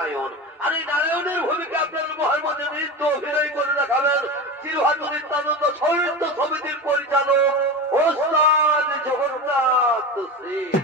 নারায়ণ। আর এই নারায়ণের ভূমিকা আপনাদের মহামধ্যে নৃত্য অভিনয় করে দেখাবেন চিরহাটু নিত্যানন্দ সাহিত্য সমিতির পরিচালক ওস্তাদ জগন্নাথ সিং।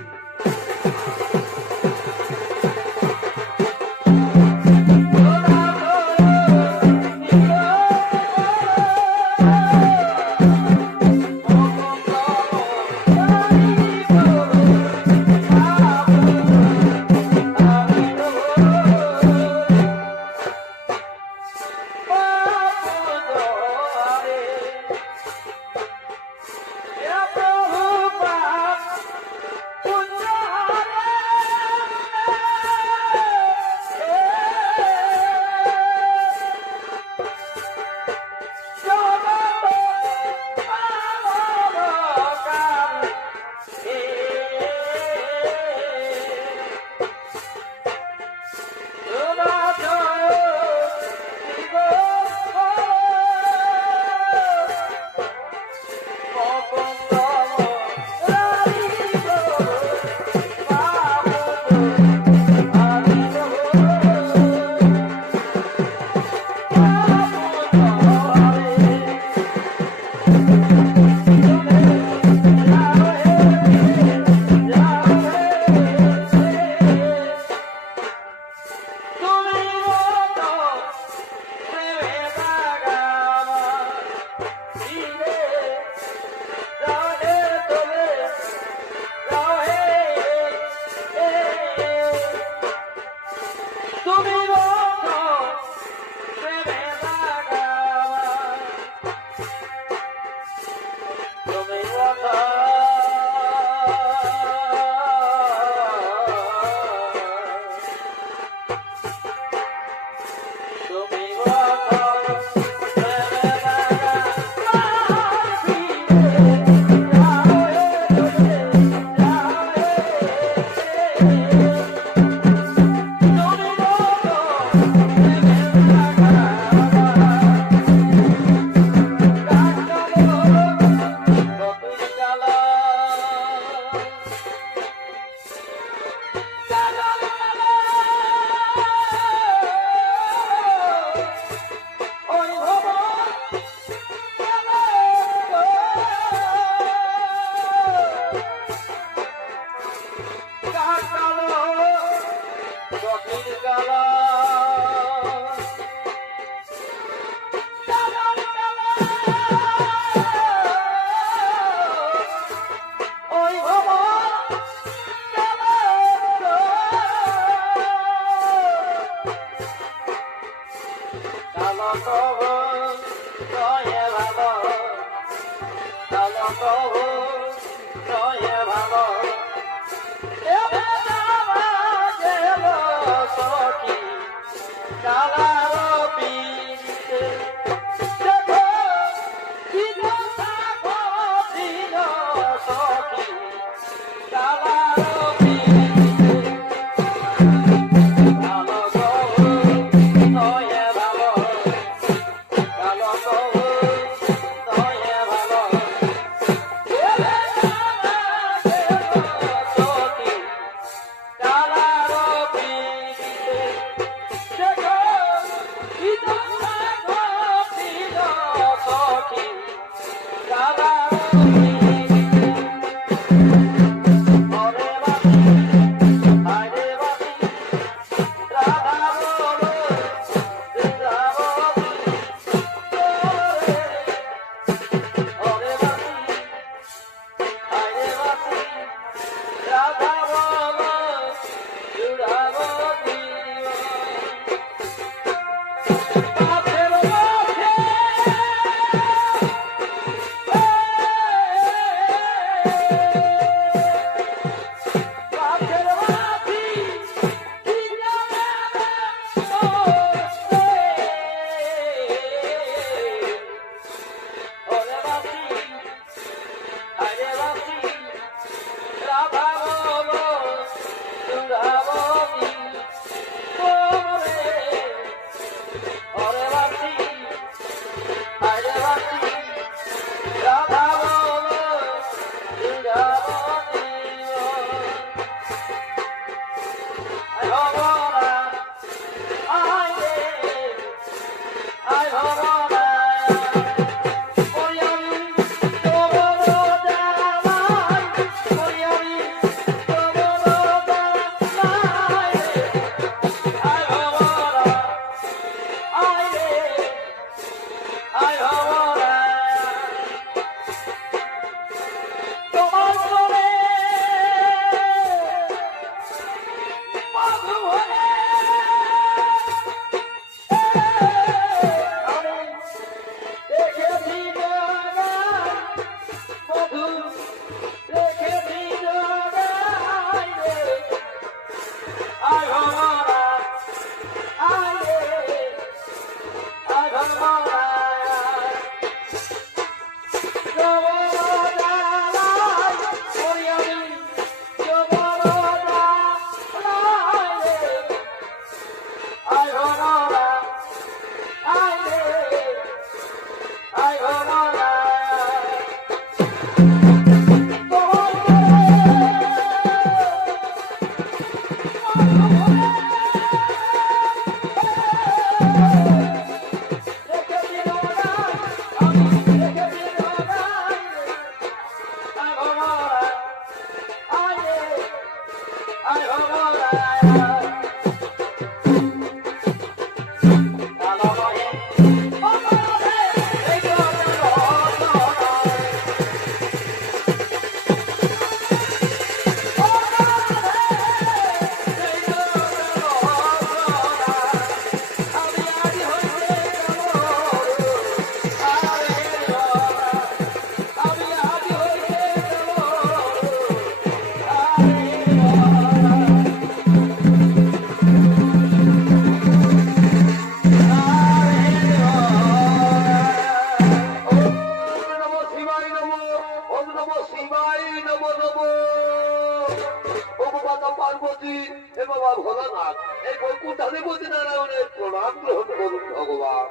নাম গ্রহণ করুন ভগবান।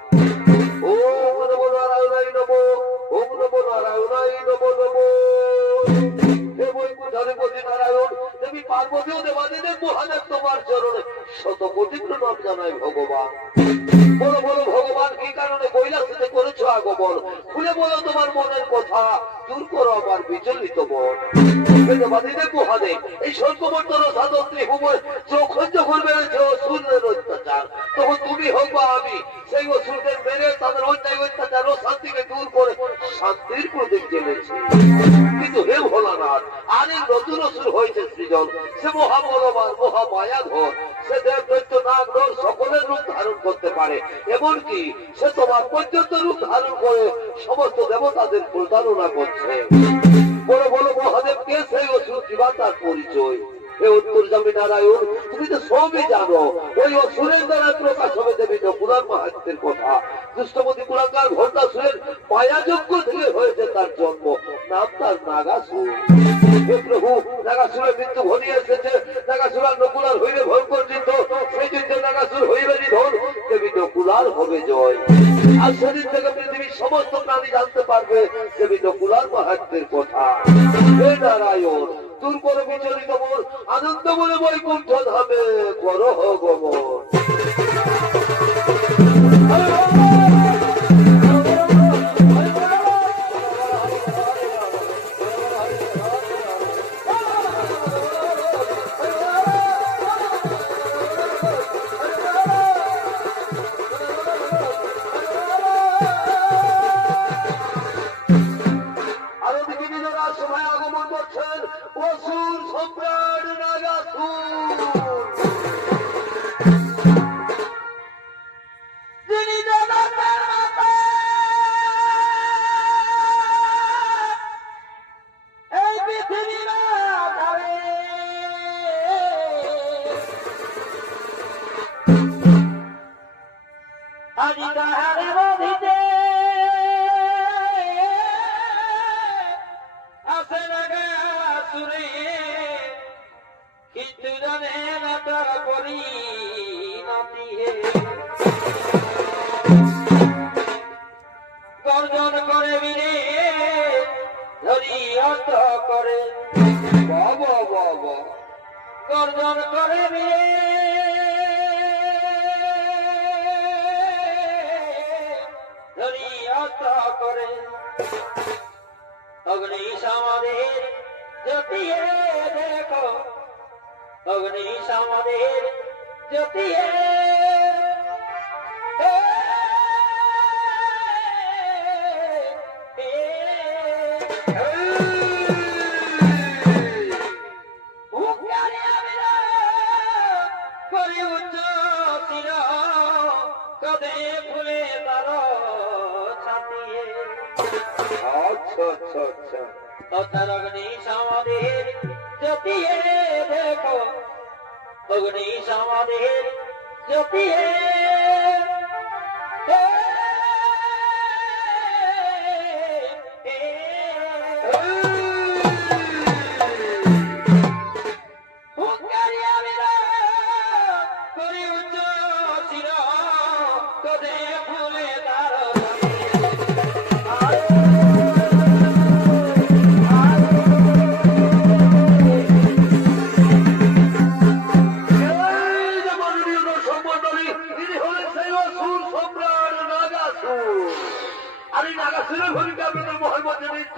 ওম নমো নারায়ণায় নমো, ওম নমো নারায়ণায় নমো নমো। হে বৈকুণ্ঠাধিপতি নারায়ণ, দেবী পার্বতী ও দেবাদিদেব মহাদেব তোমার চরণে শত কোটি প্রণাম জানাই ভগবান। বলো বলো ভগবান, কি কারণে কৈলাসে করেছো আগমন? খুলে বলো তোমার মনের কথা, দূর করো আমার বিচলিত মন। দেবাদিদেব মহাদেব, এই স্বর্গমণ্ডল সাধত্রী হুময় যখন যখন বেড়েছে অসুরের অত্যাচার, তখন তুমি হোক বা আমি সেই অসুরদের মেরে তাদের অন্যায় অত্যাচার ও শান্তিকে দূর করে শান্তির প্রতীক জেনেছি। কিন্তু হে ভোলানাথ, আর এই নতুন অসুর হয়েছে সৃজন, সে মহাবলবান মহামায়াধর, সে দেব দৈত্য নাগ নর সকলের রূপ ধারণ করতে পারে। এমনকি সে তোমার পর্যন্ত রূপ ধারণ করে সমস্ত দেবতাদের প্রতারণা করছে। বলো বলো মহাদেব, কে সেই অসুর, কিবা তার পরিচয়? হে উত্তরজামী নারায়ণ, তুমি তো সবই জানো। ওই অসুরের দ্বারা প্রকাশ হবে দেবী নকুলার মাহাত্ম্যের কথা। দুষ্টমতি কুলাঙ্গার ঘণ্টাসুরের মায়াযজ্ঞ থেকে হয়েছে তার জন্ম, নাম তার নাগাসুর। হে প্রভু, নাগাসুরের মৃত্যু ঘনিয়ে এসেছে। নাগাসুর আর নকুলার হইবে ভয়ঙ্কর যুদ্ধ, সেই যুদ্ধে নাগাসুর হইবে নিধন, দেবী নকুলার হবে জয়। আর সেদিন থেকে পৃথিবীর সমস্ত প্রাণী জানতে পারবে দেবী নকুলার মাহাত্ম্যের কথা। হে নারায়ণ, দূর করে বিচলিত মন, আনন্দ বলে বৈকুণ্ঠ ধামে করো গমন। গর্জন করে বিরে ধরি অর্থ করে, গর্জন করে বিরে ধরি অর্থ করে। অগ্নিশ আমাদের জ্যোতিয়ে দেখো, অগ্নিশ আমাদের জ্যোতিয়ে অগ্নিশ আমাদের জ্যোতিয়ে দেখো, অগ্নিশ আমাদের জ্যোতিয়ে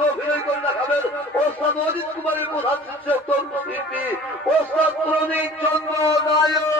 অভিনয় করে দেখাবেন ওস্তাদ অজিত কুমারের প্রধান শিক্ষক তরুণশিল্পী ওস্তাদ প্রণীত চন্দ্র নায়ক।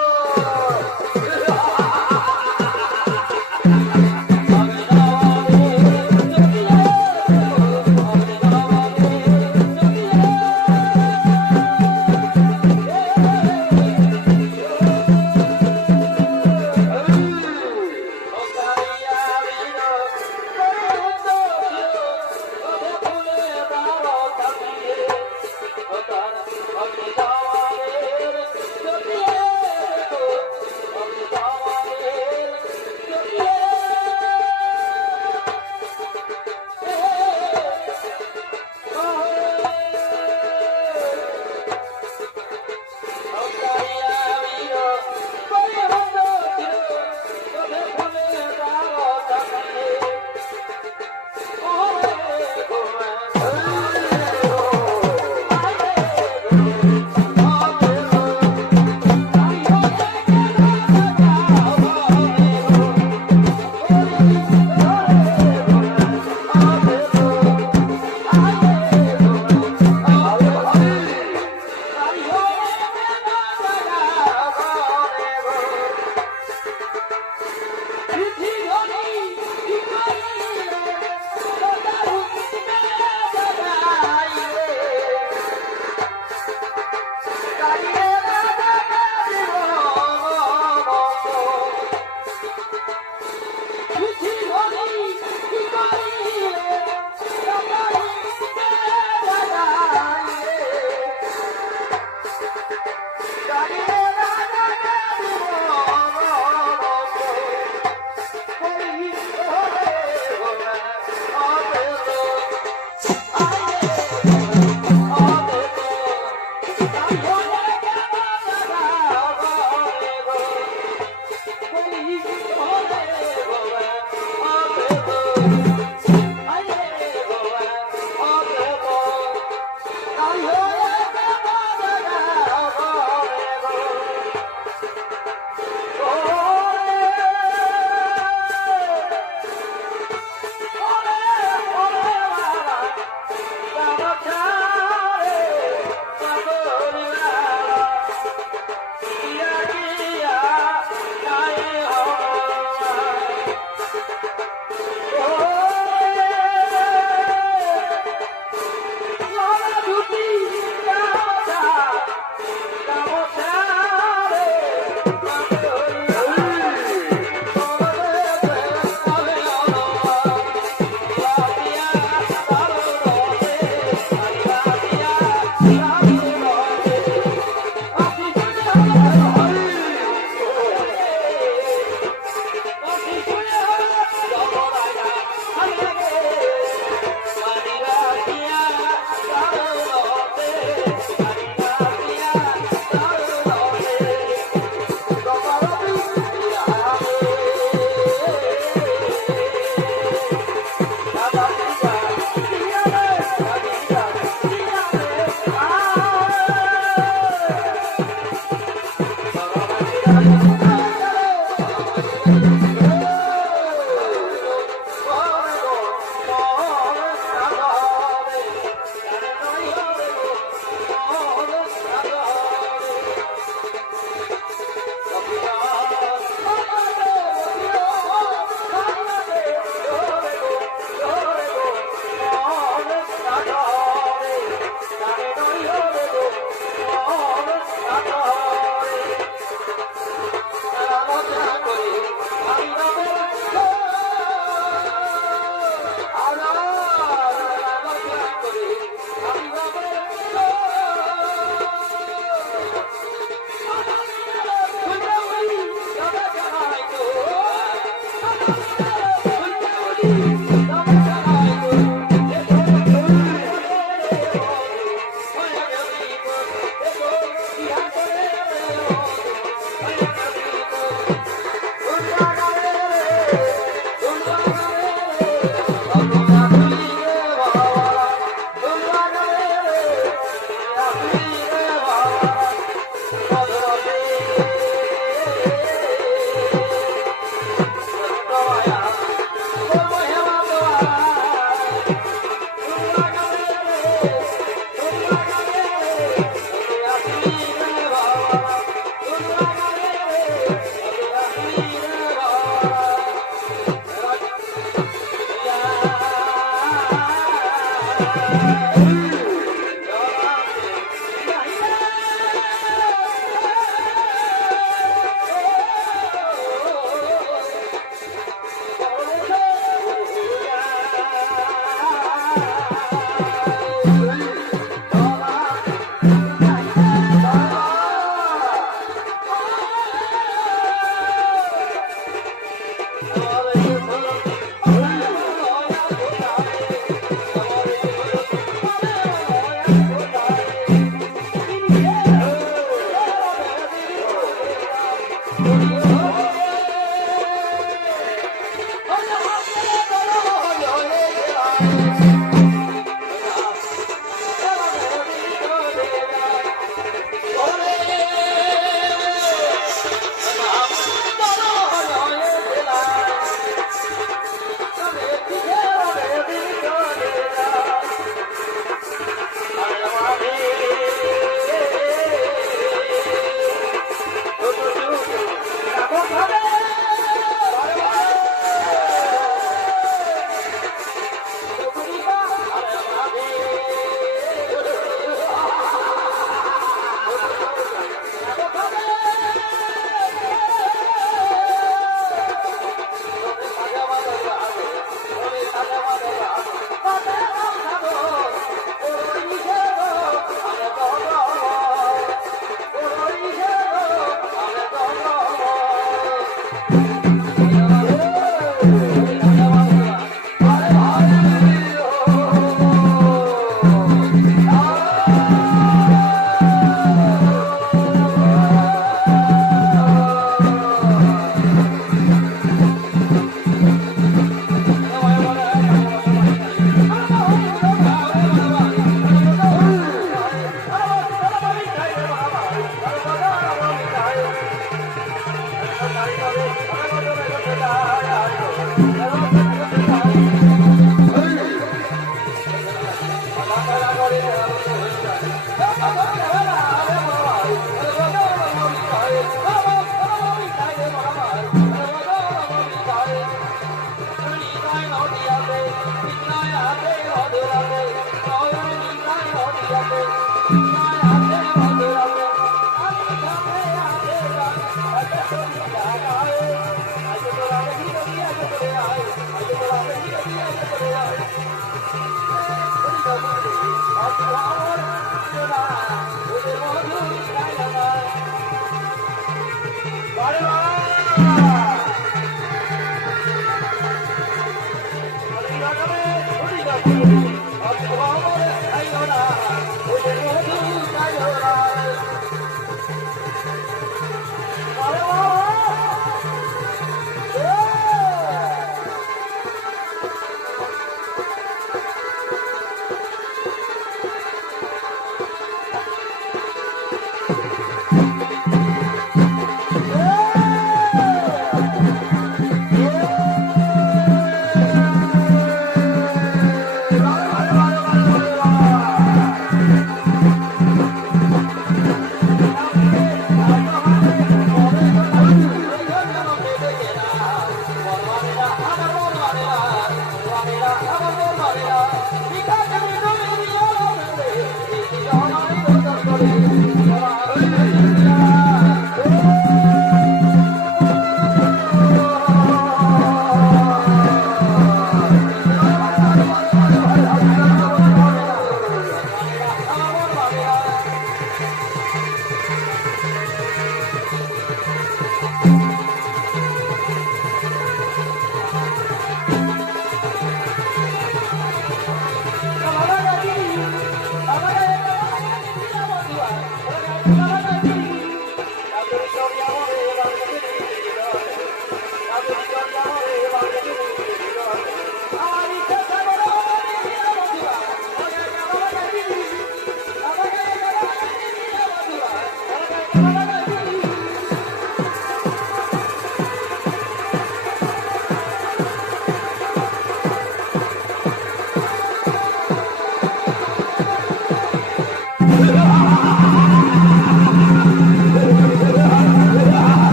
I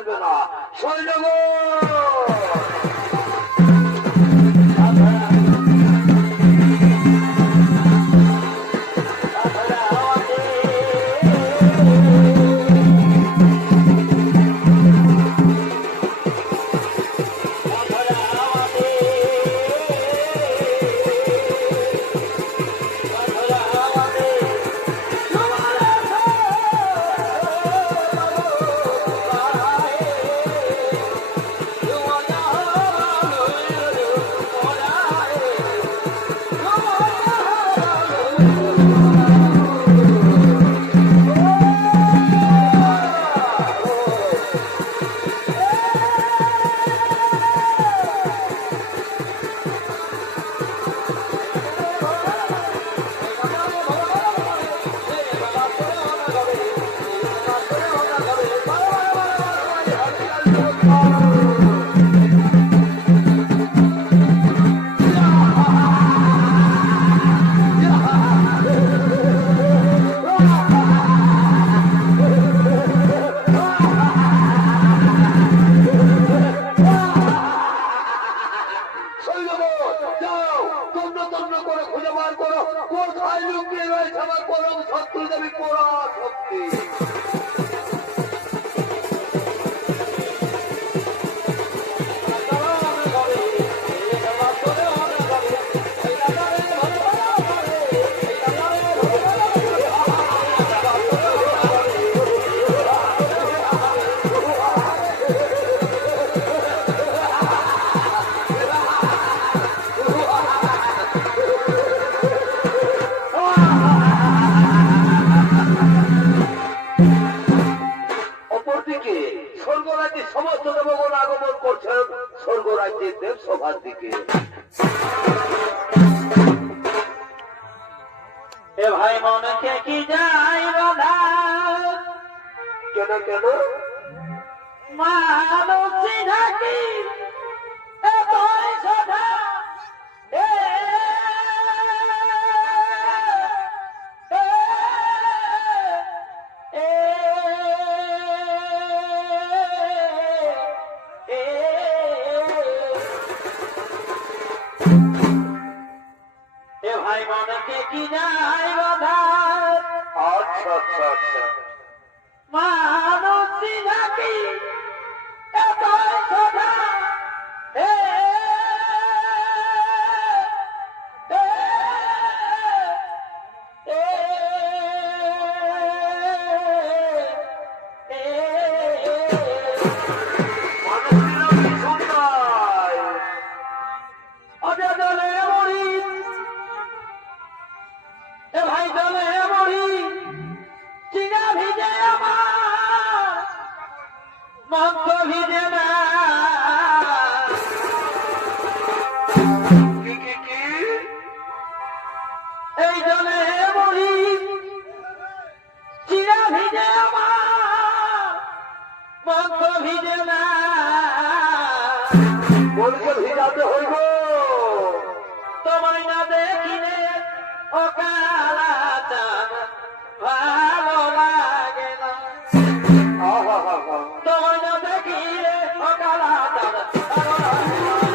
পারবে না। সৈন্যগণ সমস্ত দেবগণ আগমন করছেন স্বর্গরাজ্যের দেব সভার দিকে। এ ভাই মনকে কি যাই বাধা, কেন কেন মানসি ঢাকি এ বয়সধা এ ভাই মনকে কি যাই বাধা। আচ্ছা আচ্ছা আচ্ছা মানসি ঢাকি এ বয়সধা এ এই জলে মরি চিরা ভিজে আমার মন্দ ভিজে না, বলকে ভিজাতে হইব তোমায় না দেখিলে ও কালা চাঁদ ভালো লাগে না, তোমায় না দেখিলে ও কালা চাঁদ ভালো লাগে না।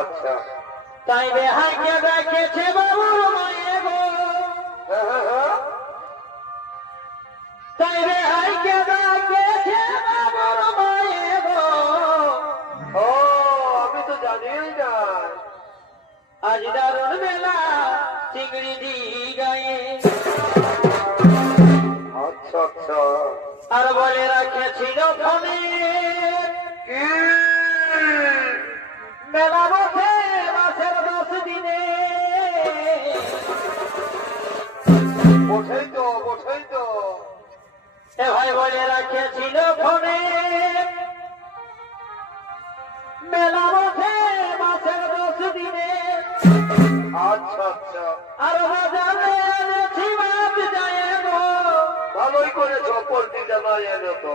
আচ্ছা তাই রেহাইকে দেখেছে বাবুর মায়ে গো, হ্যাঁ হ্যাঁ হ্যাঁ তাই রেহাইকে দেখেছে বাবুর মায়ে গো। ও আমি তো জানিই না। আজ দারুণ মেলা চিংড়ি দি গায়ে, আচ্ছা আচ্ছা আর বলে রাখেছিল ফোনে কি মেলা বসে মাসের 10 দিনে। বোঝাই তো বোঝাই তো। এ ভাই বলে রাখেছিল ফোনে মেলা বসে মাসের 10 দিনে। আচ্ছা আচ্ছা আর বাজারে এনেছি মাছ যায় গো, ভালোই করেছো পোল্ট্রি জানাই এনে তো।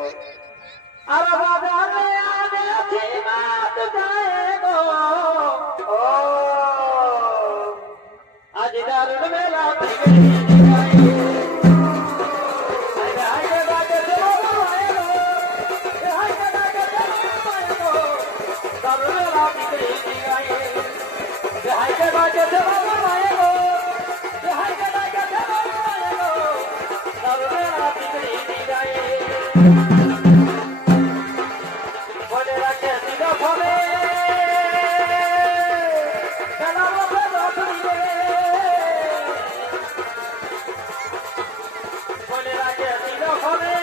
আর বাজারে এনেছি মাছ যায় গো। ও আজ দারুণ মেলা বলে রাখে হবে বলে রাখে হবে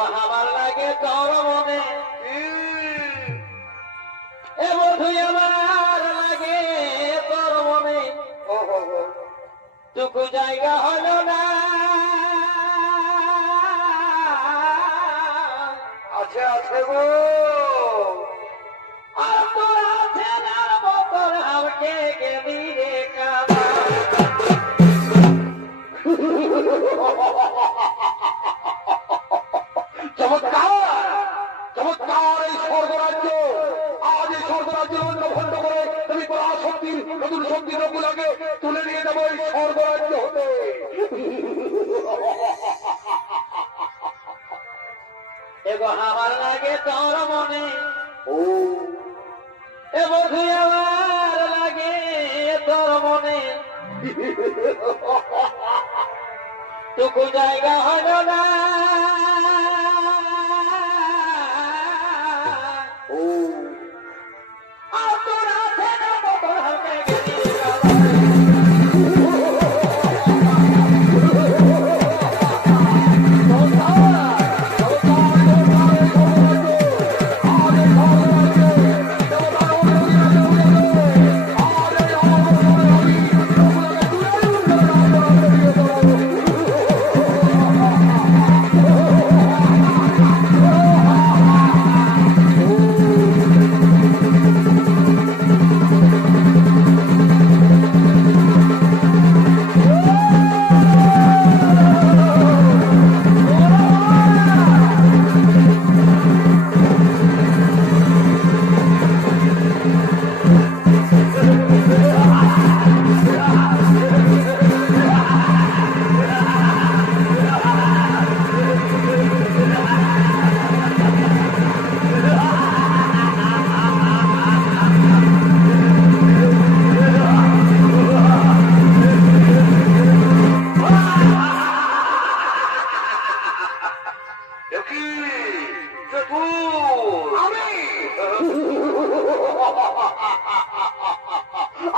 এগো আমার লাগে তোর মনে এ বধু আমার লাগে তোর মনে টুকু জায়গা হলো না আছে আছে গো আর তোর আছে না বতর আমাকে গেলি রে কাবা চমৎকার চমৎকার এই স্বর্গরাজ্য আজ এই স্বর্গরাজ্য ভণ্ড করে তুমি পরাশক্তির নতুন শক্তি নকুলাকে তুলে নিয়ে যাবো এই স্বর্গরাজ্য হতে এগো আমার লাগে তোর মনে ও এ বধু আমার লাগে তোর মনে টুকু জায়গা হলো না ও আর তোর আছে না বতর আমাকে গেলি রে কাবা কি চতুর আমি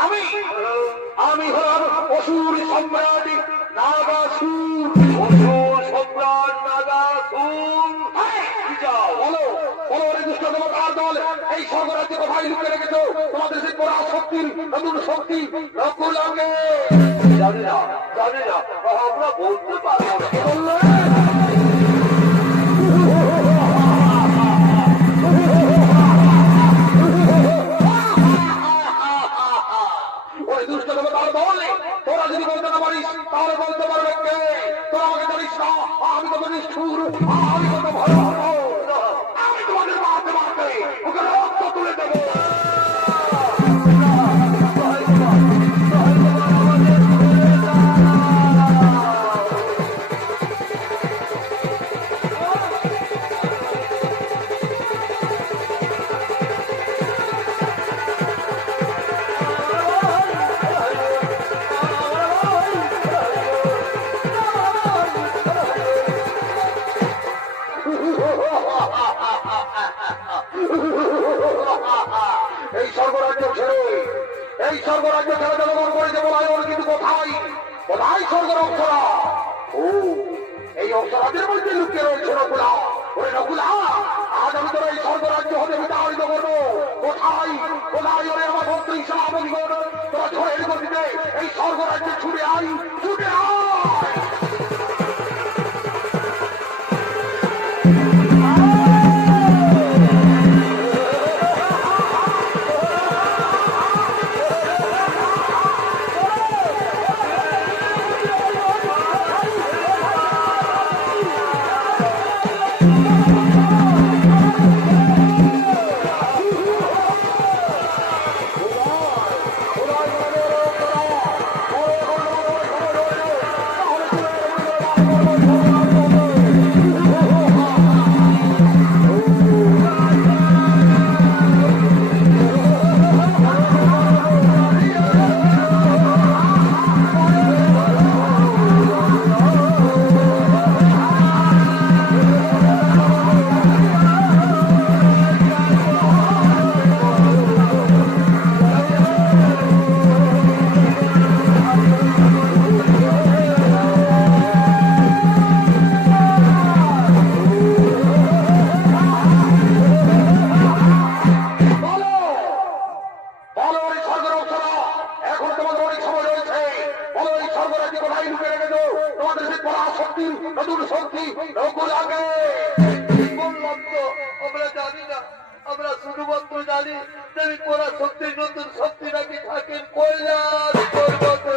আমি আমি হলাম অসুর সম্রাট নাগাসুর অসুর সম্রাট নাগাসুর কি চাও বলো বলো রে দুষ্ট দেবতার দল এই স্বর্গরাজ্যে কোথায় লুকিয়ে রেখেছো তোমাদের সেই পরাশক্তির নতুন শক্তি নকুলাকে জানি না আমরা বলতে পারবো না বললে ওই দুষ্ট দেবতার দল তোরা যদি বলতে না পারিস তাহলে বলতে পারবে কে তোরা আমাকে জানিস না আমি কত নিষ্ঠুর আমি কত ভয়াবহ আমি তোমাদের মারতে মারতে ওকে রক্ত তুলে দেবো এই স্বর্গরাজ্য ছেড়ে জনগণ করেছে বলায়ন কিন্তু কোথায় কোথায় স্বর্গের অক্ষরা ও এই অক্ষরাদের মধ্যে লুকিয়ে রয়েছে নকুলা ওরে নকুলা আজ আমি তোর এই স্বর্গরাজ্য হতে বিতাড়িত করবো কোথায় কোথায় ওরে আমার মন্ত্রী সাহাবন্ধন তোরা ঝড়ের গতিতে এই স্বর্গরাজ্যে ছুটে আয় ছুটে আয় আসুর শক্তি নকুলাকে। বললাম তো আমরা জানি না, আমরা শুধুমাত্র জানি দেবী পরাশক্তির নতুন শক্তি নাকি থাকেন কৈলাস পর্বতে।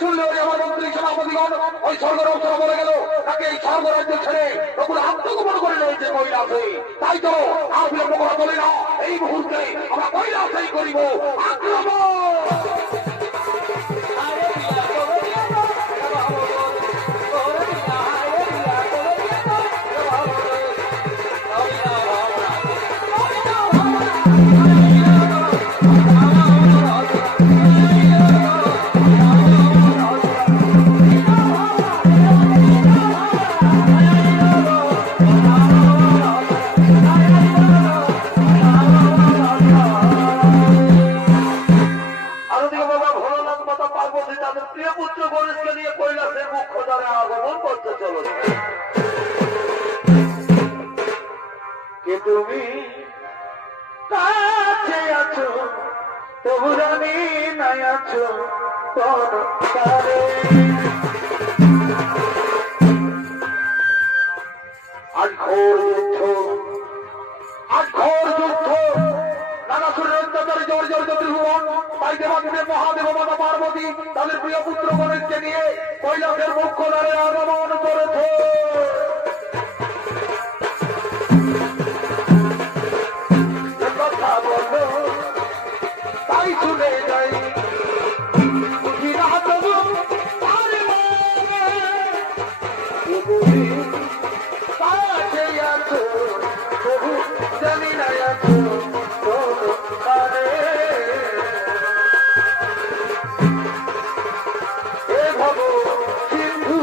শুনলে আমার মন্ত্রী সভাপতিগণ ওই স্বর্গরাজ্য বলে গেল তাকে এই স্বর্গরাজ্য ছেড়ে নকুল আত্মগোপন করে নিয়েছে কৈলাসে। তাই তো আর বিলম্ব করা চলে না, এই মুহূর্তে আমরা কৈলাসেই করিব আক্রমণ। তুমি কাছে আছো তবু জানি নাই আছো কোন কারে। আজ ঘোর যুদ্ধ নাগাসুরের অত্যাচারে জর্জরিত ত্রিভুবন। তাই দেবাদিদেব মহাদেব মাতা পার্বতী তাদের প্রিয় পুত্র গণেশকে নিয়ে কৈলাসের মুখ্য দ্বারে আগমন করেছে। তাই শুনে যাই বুঝি না তবু কাছে আছো তবু জানি না আছো এ ভব সিন্ধু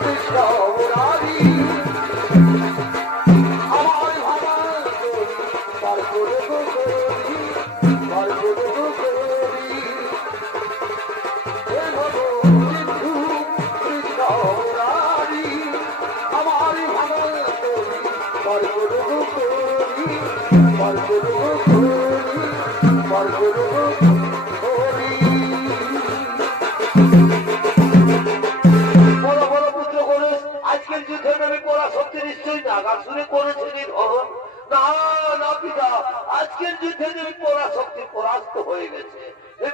কৃষ্ণ মুরারি আমার ভাবা তার করে আজকের যুদ্ধে আমি পরাশক্তি নিশ্চয়ই নাগাসুরে করেছে নিধন। না না পিতা, আজকের যুদ্ধে দেবী পরাশক্তি পরাস্ত হয়ে গেছে।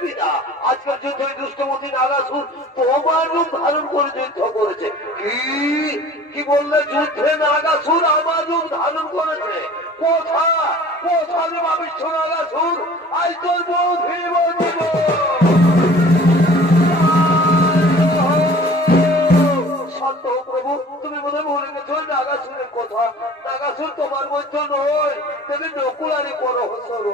পিতা, আজকের যুদ্ধে দুষ্টমতি নাগাসুর তোমার রূপ ধারণ করে যুদ্ধ করেছে। কি বললে? যুদ্ধে নাগাসুর আমার রূপ ধারণ করেছে? কোথায় ভাবিস নাগাসুর? আজ তোর বৌধি বলব। শান্ত প্রভু, তুমি মনে ভুলে গেছো নাগাসুরের কথা। নাগাসুর তোমার মধ্যে নয়, তুমি নকুলারি পরহসর।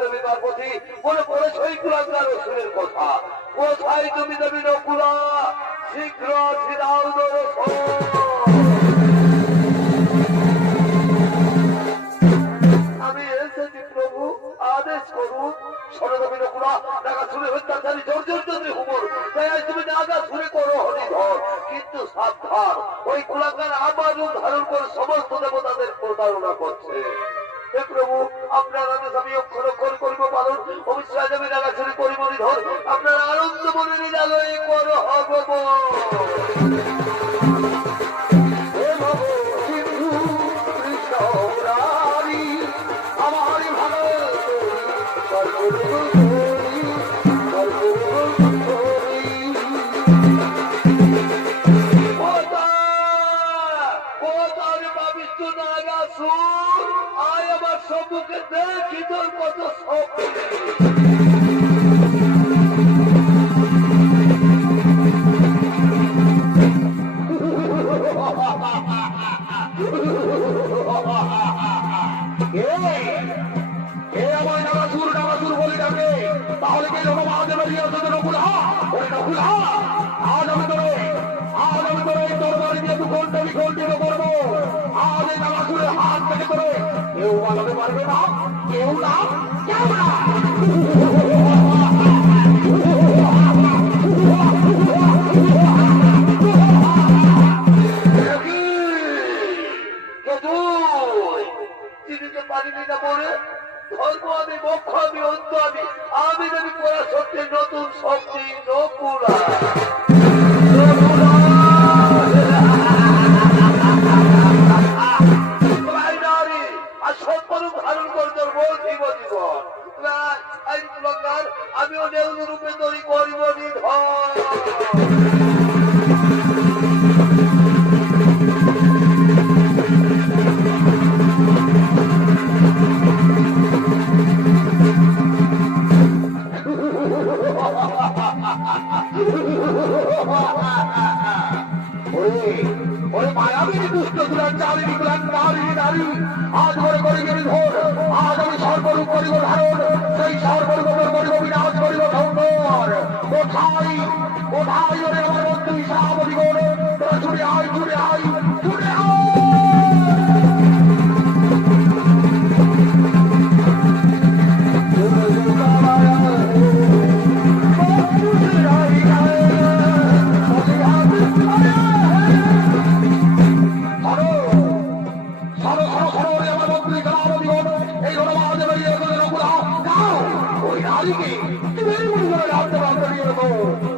দেবী পার্বতী মনে পড়েছ ওই কুলাঙ্গার অসুরের কথা। কোথায় তুমি দেবী নকুলা? শীঘ্র ছিড়াও আমি এসেছি প্রভু, আদেশ করুন। সরদেবী নকুলা নাগাসুরের হত্যাচারী জর্জরিত হুমর, তাই আজ তুমি নাগাসুরে করো হরিধর। কিন্তু সাবধান, ওই কুলাঙ্গার আমার রূপ ধারণ করে সমস্ত দেবতাদের প্রতারণা করছে। হে প্রভু, আপনার আদেশ আমি অক্ষর অক্ষর করিব পালন। অবশ্যই আমি নাগাসুরে করিব নিধন। আপনার আনন্দ মনে নিরালয়ে করো হব। সম্মুখে দেখি তোর কত তাহলে কে যখন মহাদেবের নকুল নকুল আজ আমি তোর তোর বাড়ি দিয়ে দু ঘন্টা বিঘন্টিত করবো। আজ এই নাগাসুরের হাত থেকে করে কেউ বানাতে পারবে না, কেউ না, কেউ না। নিতে পারিনি না বলে ধর্ম আমি মোক্ষ আমি অন্ত আমি যদি পড়া সত্যি নতুন শক্তি নকুলা আর সম্পর্ক ধারণ করে তোর বল জীবন আমিও নেউল রূপে তৈরি করিব নিধন আজ করে করিব ধর আজ আমি সর্বরূপ করিব ধারণ সেই সর্বরূপ করিব বিনাশ করিব ধর কোথায় কোথায় ওরে আমার বন্ধু হিসাব দিগণ তোরা ছুটে আয় ছুটে আয় ছুটে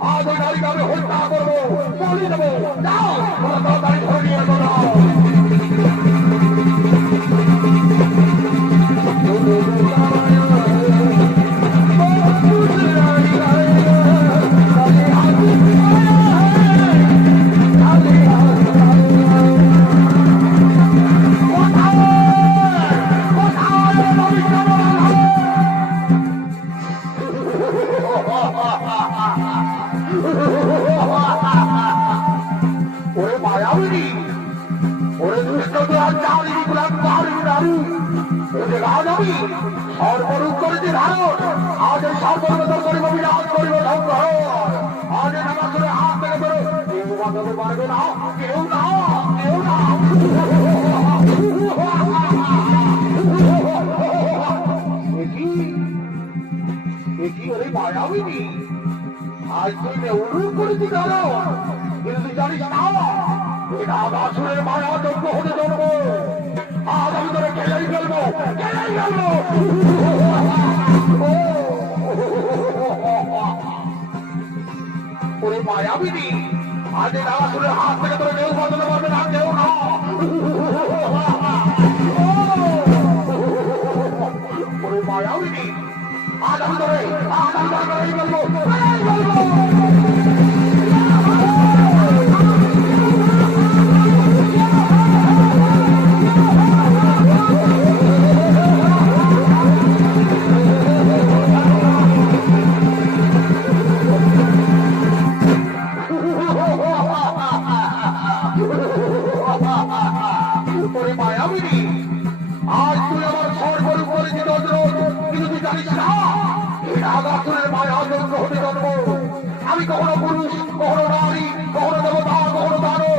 আজ ওই নারীকে আমি হত্যা করবো বলি দেবো যাও তাড়াতাড়ি ধরে নিয়ে ওরে মায়াবিনী ওরে দুষ্ট আজ আমি সর্বরূপ করেছি ধারণ আজ এই সর্বরূপ করিব বিনাশ করিব সংগ্রহ আজ এই নানা করে হাত থেকে ধরে কেউ বাঁচাতে পারবে না কেউ না কেউ না কি ওরে মায়াবিনী আজ তুই অনুরোধ করেছি কারণ কিন্তু তুই জানিস না এটা আসুরের মায়া যোগ্য হতে জন্ম আজ আমি তোরে কেলেই ফেলবো ওরে মায়াবিনী আজ এই আসুরের হাত থেকে তোরে কেউ বাঁচাতে পারবে না কেউ না ওরে মায়াবিনী আজ আমি তোরে বলবো মায়াবিনী আজ তুই আমার সর্বরূপ পরিচিত কিন্তু তুই জানিস না মায়া যোগ্য হতে জন্ম আমি কখনো পুরুষ কখনো নারী কখনো দেবতা কখনো দানো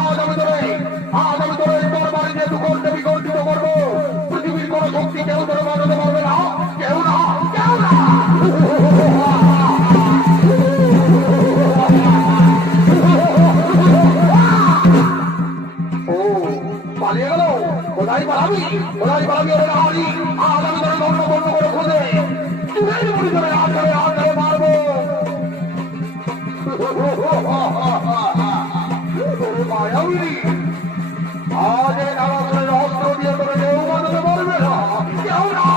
আজ আমি তোরে তোর বাড়িতে দুকণ্ঠে বিকণ্ঠিত করবো পৃথিবীর কোন শক্তি কেউ তোর বানাতে পারবে না কেউ না কেউ না পালিয়ে গেল কোথায় পালাবি ওরে নারী আজ আমি তোরে বন্ধ বন্ধ করে খোঁজে মারবো মায়াবিনী আজ এই নারায়ণের অস্ত্র দিয়ে তোরে কেউ বাঁচাতে পারবে না কেউ না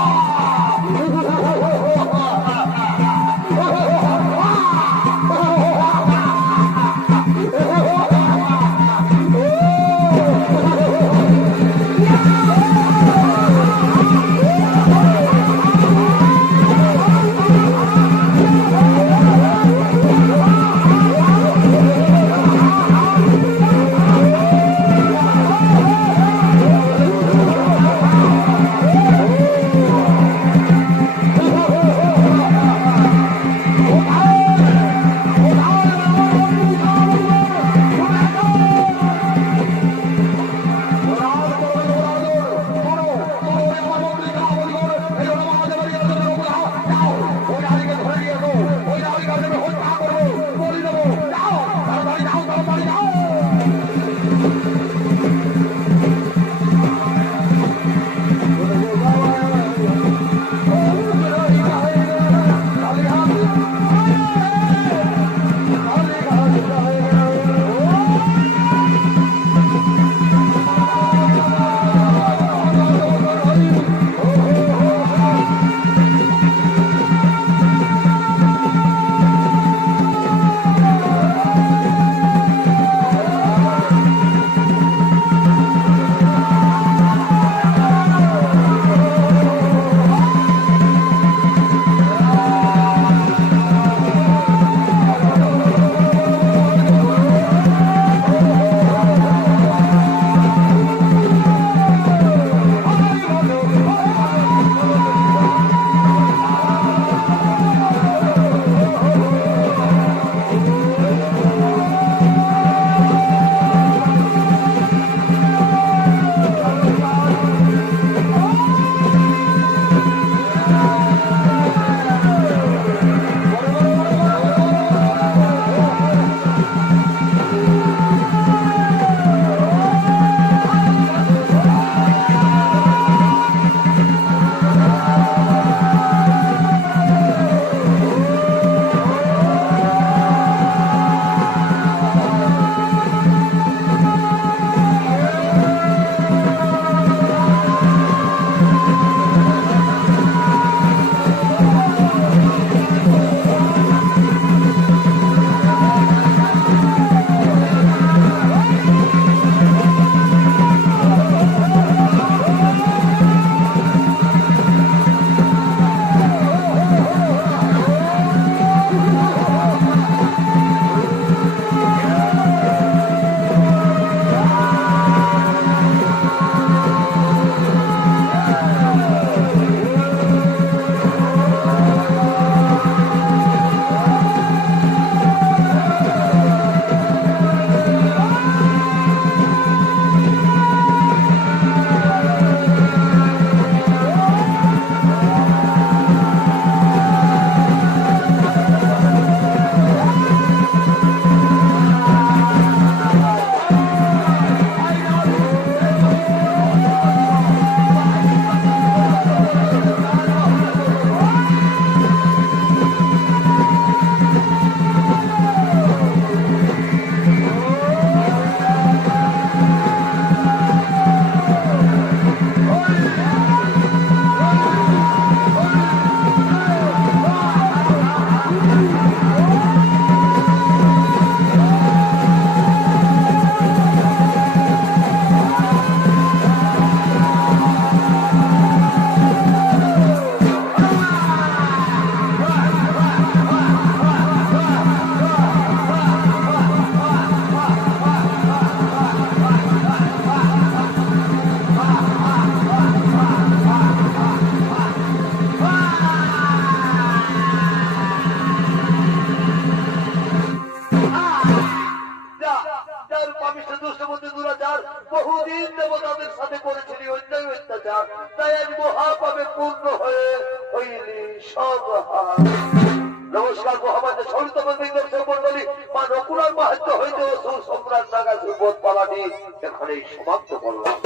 অত্যাচার, তাই আজ মহাপাপে পূর্ণ হয়ে হইলি সংহার। নমস্কার মহামান্য সর্বতম দর্শক মন্ডলী, মা নকুলার মাহাত্ম্য হইতে অসুর সম্রাট নাগাসুর বোধ পালাটি এখানেই সমাপ্ত করলাম।